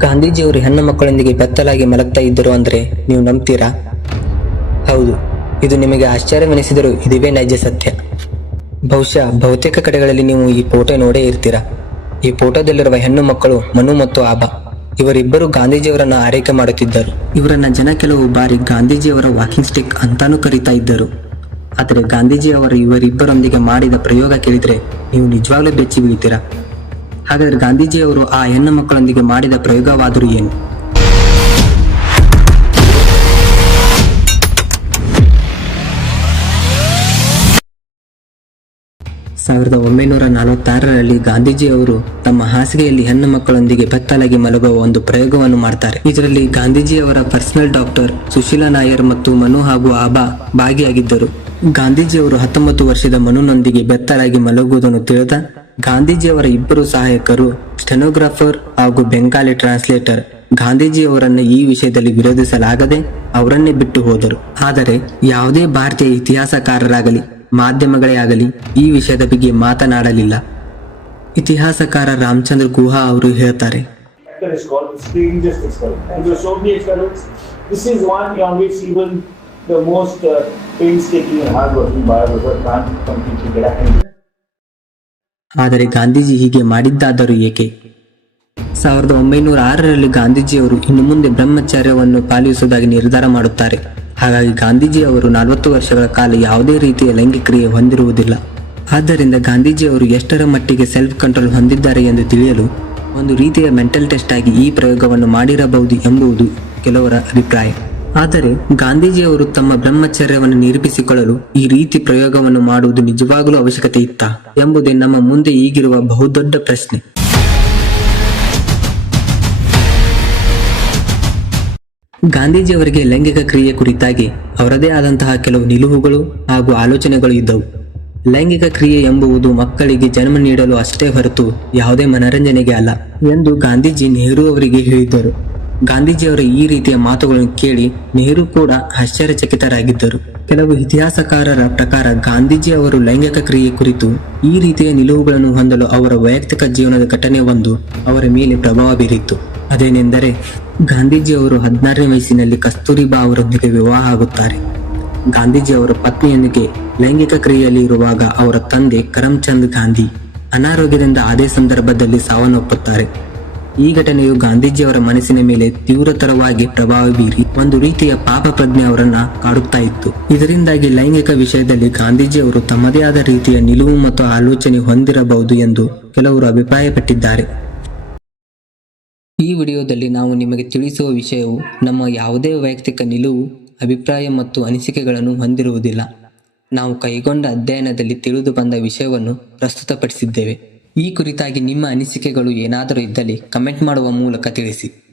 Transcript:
ಗಾಂಧೀಜಿಯವರು ಹೆಣ್ಣು ಮಕ್ಕಳೊಂದಿಗೆ ಬೆತ್ತಲಾಗಿ ಮಲಗ್ತಾ ಇದ್ದರು ಅಂದರೆ ನೀವು ನಂಬ್ತೀರಾ? ಹೌದು. ಇದು ನಿಮಗೆ ಆಶ್ಚರ್ಯವೆನಿಸಿದರೂ ಇದುವೇ ನೈಜ ಸತ್ಯ. ಬಹುಶಃ ಬಹುತೇಕ ಕಡೆಗಳಲ್ಲಿ ನೀವು ಈ ಫೋಟೋ ನೋಡೇ ಇರ್ತೀರಾ? ಈ ಫೋಟೋದಲ್ಲಿರುವ ಹೆಣ್ಣು ಮಕ್ಕಳು ಮನು ಮತ್ತು ಆಬಾ. ಇವರಿಬ್ಬರು ಗಾಂಧೀಜಿಯವರನ್ನ ಆರೈಕೆ ಮಾಡುತ್ತಿದ್ದರು. ಇವರನ್ನ ಜನ ಕೆಲವು ಬಾರಿ ಗಾಂಧೀಜಿಯವರ ವಾಕಿಂಗ್ ಸ್ಟಿಕ್ ಅಂತಾನೂ ಕರೀತಾ ಇದ್ದರು. ಆದರೆ ಗಾಂಧೀಜಿಯವರು ಇವರಿಬ್ಬರೊಂದಿಗೆ ಮಾಡಿದ ಪ್ರಯೋಗ ಕೇಳಿದರೆ ನೀವು ನಿಜವಾಗ್ಲೂ ಬೆಚ್ಚಿ ಬೀಳ್ತೀರಾ ಹಾಗಾದ್ರೆ ಗಾಂಧೀಜಿಯವರು ಆ ಹೆಣ್ಣು ಮಕ್ಕಳೊಂದಿಗೆ ಮಾಡಿದ ಪ್ರಯೋಗವಾದರೂ ಏನು? ಸಾವಿರದ ಒಂಬೈನೂರ ನಲವತ್ತಾರರಲ್ಲಿ ಗಾಂಧೀಜಿಯವರು ತಮ್ಮ ಹಾಸಿಗೆಯಲ್ಲಿ ಹೆಣ್ಣು ಮಕ್ಕಳೊಂದಿಗೆ ಬೆತ್ತಲಾಗಿ ಮಲಗುವ ಒಂದು ಪ್ರಯೋಗವನ್ನು ಮಾಡ್ತಾರೆ. ಇದರಲ್ಲಿ ಗಾಂಧೀಜಿಯವರ ಪರ್ಸನಲ್ ಡಾಕ್ಟರ್ ಸುಶೀಲಾ ನಾಯರ್ ಮತ್ತು ಮನು ಹಾಗೂ ಆಬಾ ಭಾಗಿಯಾಗಿದ್ದರು. ಗಾಂಧೀಜಿಯವರು ಹತ್ತೊಂಬತ್ತು ವರ್ಷದ ಮನುನೊಂದಿಗೆ ಬೆತ್ತಲಾಗಿ ಮಲಗುವುದನ್ನು ತಿಳಿದ ಗಾಂಧೀಜಿಯವರ ಇಬ್ಬರು ಸಹಾಯಕರು, ಸ್ಟೆನೋಗ್ರಾಫರ್ ಹಾಗೂ ಬೆಂಗಾಲಿ ಟ್ರಾನ್ಸ್ಲೇಟರ್ ಗಾಂಧೀಜಿಯವರನ್ನು ಈ ವಿಷಯದಲ್ಲಿ ವಿರೋಧಿಸಲಾಗದೆ ಅವರನ್ನೇ ಬಿಟ್ಟು ಹೋದರು. ಆದರೆ ಯಾವುದೇ ಭಾರತೀಯ ಇತಿಹಾಸಕಾರರಾಗಲಿ, ಮಾಧ್ಯಮಗಳೇ ಆಗಲಿ ಈ ವಿಷಯದ ಬಗ್ಗೆ ಮಾತನಾಡಲಿಲ್ಲ. ಇತಿಹಾಸಕಾರ ರಾಮಚಂದ್ರ ಗುಹಾ ಅವರು ಹೇಳ್ತಾರೆ. ಆದರೆ ಗಾಂಧೀಜಿ ಹೀಗೆ ಮಾಡಿದ್ದಾದರೂ ಏಕೆ? ಸಾವಿರದ ಒಂಬೈನೂರ ಆರರಲ್ಲಿ ಗಾಂಧೀಜಿಯವರು ಇನ್ನು ಮುಂದೆ ಬ್ರಹ್ಮಚರ್ಯವನ್ನು ಪಾಲಿಸುವುದಾಗಿ ನಿರ್ಧಾರ ಮಾಡುತ್ತಾರೆ. ಹಾಗಾಗಿ ಗಾಂಧೀಜಿ ಅವರು ನಲವತ್ತು ವರ್ಷಗಳ ಕಾಲ ಯಾವುದೇ ರೀತಿಯ ಲೈಂಗಿಕ್ರಿಯೆ ಹೊಂದಿರುವುದಿಲ್ಲ. ಆದ್ದರಿಂದ ಗಾಂಧೀಜಿಯವರು ಎಷ್ಟರ ಮಟ್ಟಿಗೆ ಸೆಲ್ಫ್ ಕಂಟ್ರೋಲ್ ಹೊಂದಿದ್ದಾರೆ ಎಂದು ತಿಳಿಯಲು ಒಂದು ರೀತಿಯ ಮೆಂಟಲ್ ಟೆಸ್ಟ್ ಆಗಿ ಈ ಪ್ರಯೋಗವನ್ನು ಮಾಡಿರಬಹುದು ಎಂಬುದು ಕೆಲವರ ಅಭಿಪ್ರಾಯ. ಆದರೆ ಗಾಂಧೀಜಿಯವರು ತಮ್ಮ ಬ್ರಹ್ಮಚರ್ಯವನ್ನು ನಿರೂಪಿಸಿಕೊಳ್ಳಲು ಈ ರೀತಿ ಪ್ರಯೋಗವನ್ನು ಮಾಡುವುದು ನಿಜವಾಗಲೂ ಅವಶ್ಯಕತೆ ಇತ್ತ? ಎಂಬುದೇ ನಮ್ಮ ಮುಂದೆ ಈಗಿರುವ ಬಹುದೊಡ್ಡ ಪ್ರಶ್ನೆ. ಗಾಂಧೀಜಿಯವರಿಗೆ ಲೈಂಗಿಕ ಕ್ರಿಯೆ ಕುರಿತಾಗಿ ಅವರದೇ ಆದಂತಹ ಕೆಲವು ನಿಲುವುಗಳು ಹಾಗೂ ಆಲೋಚನೆಗಳು ಇದ್ದವು. ಲೈಂಗಿಕ ಕ್ರಿಯೆ ಎಂಬುವುದು ಮಕ್ಕಳಿಗೆ ಜನ್ಮ ನೀಡಲು ಅಷ್ಟೇ ಹೊರತು ಯಾವುದೇ ಮನರಂಜನೆಗೆ ಅಲ್ಲ ಎಂದು ಗಾಂಧೀಜಿ ನೆಹರು ಅವರಿಗೆ ಹೇಳಿದ್ದರು. ಗಾಂಧೀಜಿಯವರ ಈ ರೀತಿಯ ಮಾತುಗಳನ್ನು ಕೇಳಿ ನೆಹರು ಕೂಡ ಆಶ್ಚರ್ಯಚಕಿತರಾಗಿದ್ದರು. ಕೆಲವು ಇತಿಹಾಸಕಾರರ ಪ್ರಕಾರ ಗಾಂಧೀಜಿ ಅವರು ಲೈಂಗಿಕ ಕ್ರಿಯೆ ಕುರಿತು ಈ ರೀತಿಯ ನಿಲುವುಗಳನ್ನು ಹೊಂದಲು ಅವರ ವೈಯಕ್ತಿಕ ಜೀವನದ ಘಟನೆ ಒಂದು ಅವರ ಮೇಲೆ ಪ್ರಭಾವ ಬೀರಿತ್ತು. ಅದೇನೆಂದರೆ ಗಾಂಧೀಜಿ ಅವರು ಹದಿನಾರನೇ ವಯಸ್ಸಿನಲ್ಲಿ ಕಸ್ತೂರಿಬಾ ಅವರೊಂದಿಗೆ ವಿವಾಹ ಆಗುತ್ತಾರೆ. ಗಾಂಧೀಜಿ ಅವರ ಪತ್ನಿಯೊಂದಿಗೆ ಲೈಂಗಿಕ ಕ್ರಿಯೆಯಲ್ಲಿ ಇರುವಾಗ ಅವರ ತಂದೆ ಕರಮ್ಚಂದ್ ಗಾಂಧಿ ಅನಾರೋಗ್ಯದಿಂದ ಅದೇ ಸಂದರ್ಭದಲ್ಲಿ ಸಾವನ್ನಪ್ಪುತ್ತಾರೆ. ಈ ಘಟನೆಯು ಗಾಂಧೀಜಿಯವರ ಮನಸ್ಸಿನ ಮೇಲೆ ತೀವ್ರತರವಾಗಿ ಪ್ರಭಾವ ಬೀರಿ ಒಂದು ರೀತಿಯ ಪಾಪ ಪ್ರಜ್ಞೆ ಅವರನ್ನ ಕಾಡುತ್ತಾ ಇತ್ತು. ಇದರಿಂದಾಗಿ ಲೈಂಗಿಕ ವಿಷಯದಲ್ಲಿ ಗಾಂಧೀಜಿಯವರು ತಮ್ಮದೇ ಆದ ರೀತಿಯ ನಿಲುವು ಮತ್ತು ಆಲೋಚನೆ ಹೊಂದಿರಬಹುದು ಎಂದು ಕೆಲವರು ಅಭಿಪ್ರಾಯಪಟ್ಟಿದ್ದಾರೆ. ಈ ವಿಡಿಯೋದಲ್ಲಿ ನಾವು ನಿಮಗೆ ತಿಳಿಸುವ ವಿಷಯವು ನಮ್ಮ ಯಾವುದೇ ವೈಯಕ್ತಿಕ ನಿಲುವು, ಅಭಿಪ್ರಾಯ ಮತ್ತು ಅನಿಸಿಕೆಗಳನ್ನು ಹೊಂದಿರುವುದಿಲ್ಲ. ನಾವು ಕೈಗೊಂಡ ಅಧ್ಯಯನದಲ್ಲಿ ತಿಳಿದು ಬಂದ ವಿಷಯವನ್ನು ಪ್ರಸ್ತುತಪಡಿಸಿದ್ದೇವೆ. ಈ ಕುರಿತಾಗಿ ನಿಮ್ಮ ಅನಿಸಿಕೆಗಳು ಏನಾದರೂ ಇದ್ದಲ್ಲಿ ಕಮೆಂಟ್ ಮಾಡುವ ಮೂಲಕ ತಿಳಿಸಿ.